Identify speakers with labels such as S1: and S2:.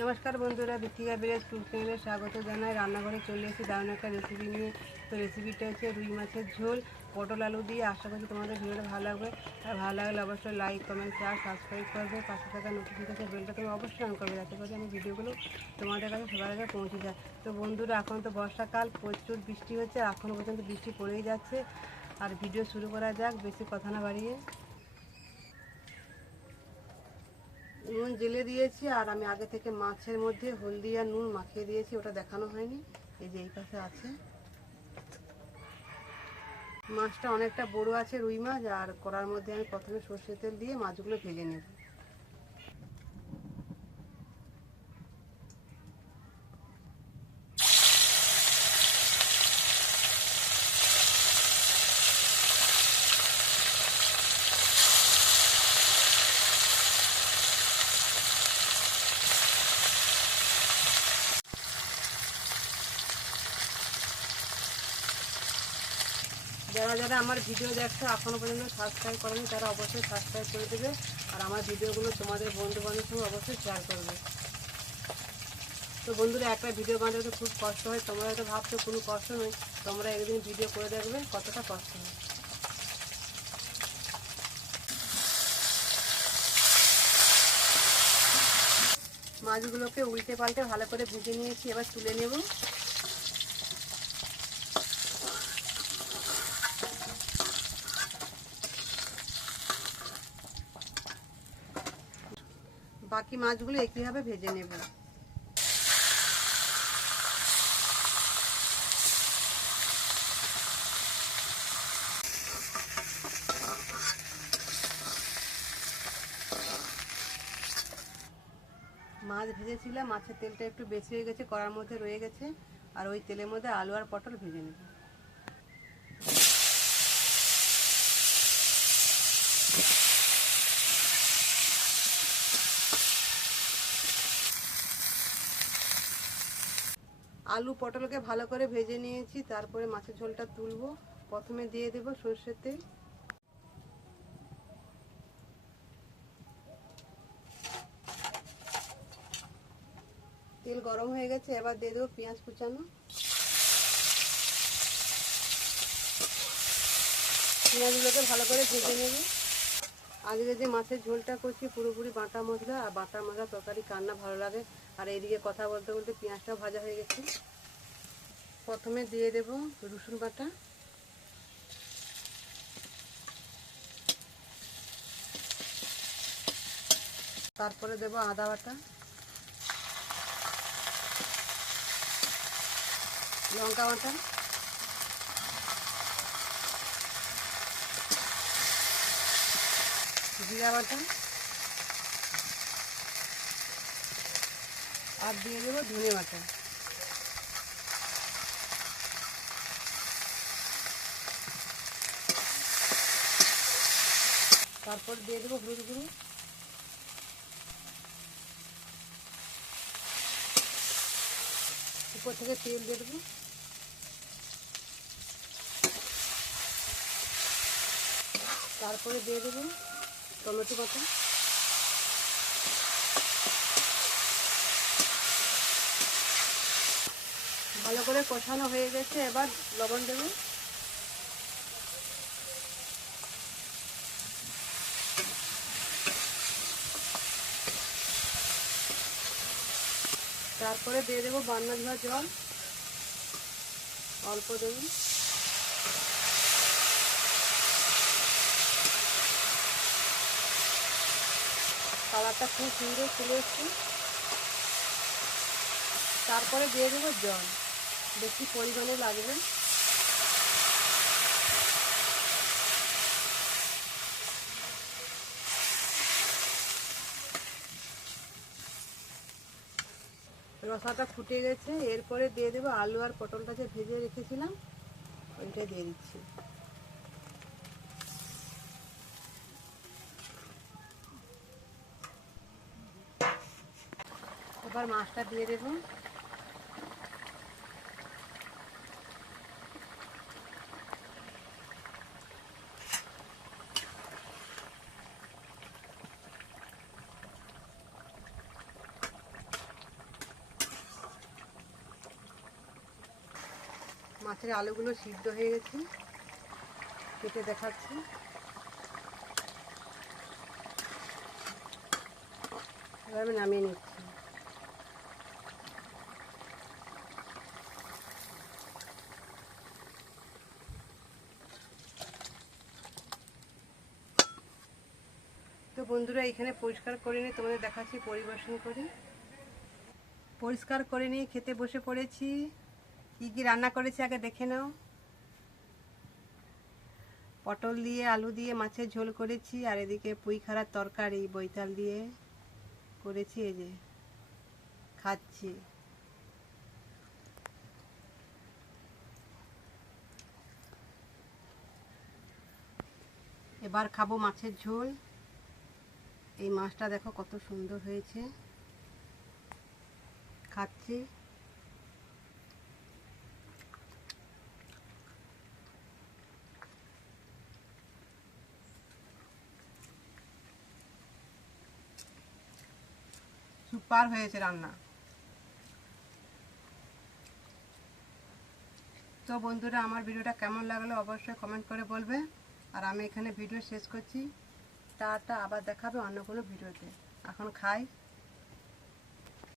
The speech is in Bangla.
S1: নমস্কার বন্ধুরা বিথিকা বিরাজ কুক চ্যানেলে স্বাগত জানাই। রান্নাঘরে চলে এসেছি দারুণ একটা রেসিপি নিয়ে। তো রেসিপিটা হচ্ছে রুই মাছের ঝোল, পটল আলু দিয়ে। আশা করছি তোমাদের ভিডিওটা ভালো লাগবে। আর ভালো লাগলে অবশ্যই লাইক কমেন্ট শেয়ার সাবস্ক্রাইব করবে। পাশে থাকা নোটিফিকেশন বেলটা তুমি অবশ্যই অন করবে। যাতে করে আমি ভিডিওগুলো তোমাদের কাছে সবার আগে পৌঁছে যায়। তো বন্ধুরা, এখন তো বর্ষাকাল, প্রচুর বৃষ্টি হচ্ছে। এখনও পর্যন্ত বৃষ্টি পড়েই যাচ্ছে। আর ভিডিও শুরু করা যাক, বেশি কথা না বাড়িয়ে। নুন জেলে দিয়েছি, আর আমি আগে থেকে মাছের মধ্যে হলদি আর নুন মাখিয়ে দিয়েছি, ওটা দেখানো হয়নি। এই যে এই পাশে আছে। মাছটা অনেকটা বড় আছে রুই মাছ, আর কড়ার মধ্যে আমি প্রথমে সর্ষের তেল দিয়ে মাছগুলো ভেজে নেব। যারা যারা আমার ভিডিও দেখছ এখনও পর্যন্ত সাবস্ক্রাইব করেনি, তারা অবশ্যই সাবস্ক্রাইব করে দেবে। আর আমার ভিডিওগুলো তোমাদের বন্ধু সঙ্গে অবশ্যই শেয়ার করবে। তো বন্ধুরা, একটা ভিডিও বানাতে খুব কষ্ট হয়, তোমরা হয়তো ভাবছ কোনো কষ্ট নয় তোমরা একদিন ভিডিও করে দেখবে, কতটা কষ্ট হয়। মাছগুলোকে উল্টে পাল্টে ভালো করে ভেজে নিয়েছি, এবার তুলে নেব। বাকি মাছগুলো একইভাবে ভেজে নেব। মাছ ভেজেছিলাম, মাছের তেলটা একটু বেশি হয়ে গেছে, কড়ার মধ্যে রয়ে গেছে, আর ওই তেলের মধ্যে আলু আর পটল ভেজে নেব। আলু পটলকে ভালো করে ভেজে নিয়েছি, তারপরে মাছের ঝোলটা তুলবো। প্রথমে দিয়ে দেব সর্ষের তেল। তেল গরম হয়ে গেছে, এবার দিয়ে দেবো পেঁয়াজ কুচানো। পেঁয়াজগুলোকে ভালো করে ভেজে নেবে। আজকে যে মাছের ঝোলটা করছি, পুরোপুরি বাটা মশলা আর বাটা মশলা তরকারি, কান্না ভালো লাগে। আর এইদিকে কথা বলতে বলতে পেঁয়াজটাও ভাজা হয়ে গেছে। প্রথমে দিয়ে দেব রসুন বাটা। তারপরে দেব আদা বাটা। লঙ্কা বাটা। জিরা বাটা। আর দিয়ে দেবো ধনে বাটা। তারপর দিয়ে দেবো হলুদ গুঁড়ো। উপর থেকে তেল দিয়ে দেবো। তারপরে দিয়ে দেবো টমেটো বাটা ভালো করে কষানো হয়ে গেছে, এবার লবণ দেবো। তারপরে দিয়ে দেবো বান্না ধোয়া জল। অল্প দেবো। কালারটা খুব সুন্দর চলে এসছে। তারপরে দিয়ে দেবো জল। বেশি পরিমাণে লাগবে রসাটা ফুটে গেছে। এরপরে দিয়ে দেবো আলু আর পটলটা যে ভেজে রেখেছিলাম, ওইটা দিয়ে দিচ্ছি। একবার মাছটা দিয়ে দেব। মাছের আলুগুলো সিদ্ধ হয়ে গেছে। কেটে দেখাচ্ছি। এবার আমি নামিয়ে নিচ্ছি। বন্ধুরা, এখানে পরিষ্কার করে নিয়ে তোমাদের দেখাচ্ছি, পরিবেশন করি। পরিষ্কার করে নিয়ে খেতে বসে পড়েছি। কী কী রান্না করেছি আগে দেখে নাও। পটল দিয়ে, আলু দিয়ে, মাছের ঝোল করেছি, আর এদিকে পুঁই খাড়ার তরকারি, বৈতাল দিয়ে করেছি, এই যে খাচ্ছি। এবার খাব মাছের ঝোল। এই মাছটা দেখো কত সুন্দর হয়েছে। খাচ্ছি। সুপার হয়েছে রান্না। তো বন্ধুরা, আমার ভিডিওটা কেমন লাগল অবশ্যই কমেন্ট করে বলবে। আর আমি এখানে ভিডিও শেষ করছি। টাটা আবার দেখাবে অন্য কোনো ভিডিওতে। এখন খাই।